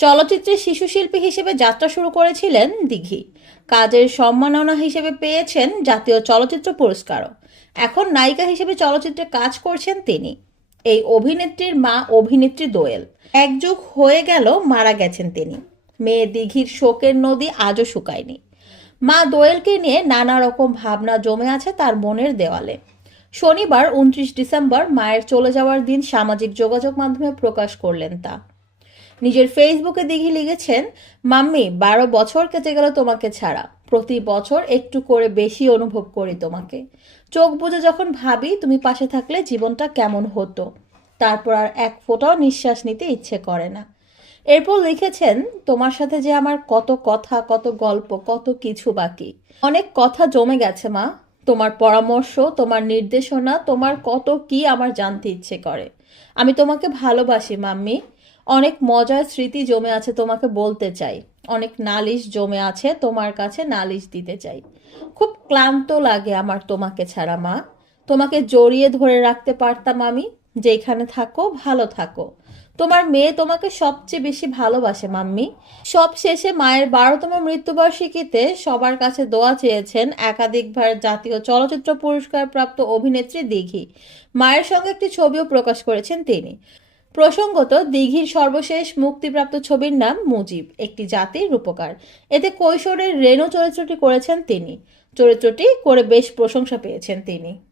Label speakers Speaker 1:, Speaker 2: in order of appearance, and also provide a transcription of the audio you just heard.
Speaker 1: চলচ্চিত্রের শিশু শিল্পী হিসেবে যাত্রা শুরু করেছিলেন দিঘি। কাজের সম্মাননা হিসেবে পেয়েছেন জাতীয় চলচ্চিত্র পুরস্কারও। এখন নায়িকা হিসেবে চলচ্চিত্রে কাজ করছেন তিনি। এই অভিনেত্রীর মা অভিনেত্রী দোয়েল। একযুগ হয়ে গেল মারা গেছেন তিনি। মেয়ে দিঘির শোকের নদী আজও শুকায়নি। মা দোয়েলকে নিয়ে নানা রকম ভাবনা জমে আছে তার মনের দেওয়ালে। শনিবার, উনত্রিশ ডিসেম্বর, মায়ের চলে যাওয়ার দিন সামাজিক যোগাযোগ মাধ্যমে প্রকাশ করলেন তা। নিজের ফেসবুকে দিঘি লিখেছেন, মাম্মি, বারো বছর কেটে গেল তোমাকে ছাড়া। প্রতি বছর একটু করে বেশি অনুভব করি তোমাকে। চোখ বুজে যখন ভাবি তুমি পাশে থাকলে জীবনটা কেমন হতো। তারপর আর এক ফোঁটাও নিঃশ্বাস নিতে ইচ্ছে করে না। এরপর লিখেছেন, তোমার সাথে যে আমার কত কথা, কত গল্প, কত কিছু বাকি। অনেক কথা জমে গেছে মা। তোমার পরামর্শ, তোমার নির্দেশনা, তোমার কত কি আমার জানতে ইচ্ছে করে। আমি তোমাকে ভালোবাসি, মাম্মি। অনেক মজার স্মৃতি জমে আছে তোমাকে বলতে চাই। অনেক নালিশ জমে আছে তোমার কাছে নালিশ দিতে চাই। খুব ক্লান্ত লাগে আমার তোমাকে ছাড়া, মা। তোমাকে জড়িয়ে ধরে রাখতে পারতাম আমি। যেখানে থাকো, ভালো থাকো। তোমার মেয়ে তোমাকে সবচেয়ে বেশি ভালোবাসে, মাম্মি। সব শেষে মায়ের বারোতম মৃত্যুবার্ষিকীতে সবার কাছে দোয়া চেয়েছেন একাধিকবার জাতীয় চলচ্চিত্র পুরস্কার প্রাপ্ত অভিনেত্রী দিঘি। মায়ের সঙ্গে একটি ছবিও প্রকাশ করেছেন তিনি। প্রসঙ্গত, দিঘির সর্বশেষ মুক্তিপ্রাপ্ত ছবির নাম মুজিব, একটি জাতির রূপকার। এতে কৈশোরের রেণু চরিত্রটি করেছেন তিনি। চরিত্রটি করে বেশ প্রশংসা পেয়েছেন তিনি।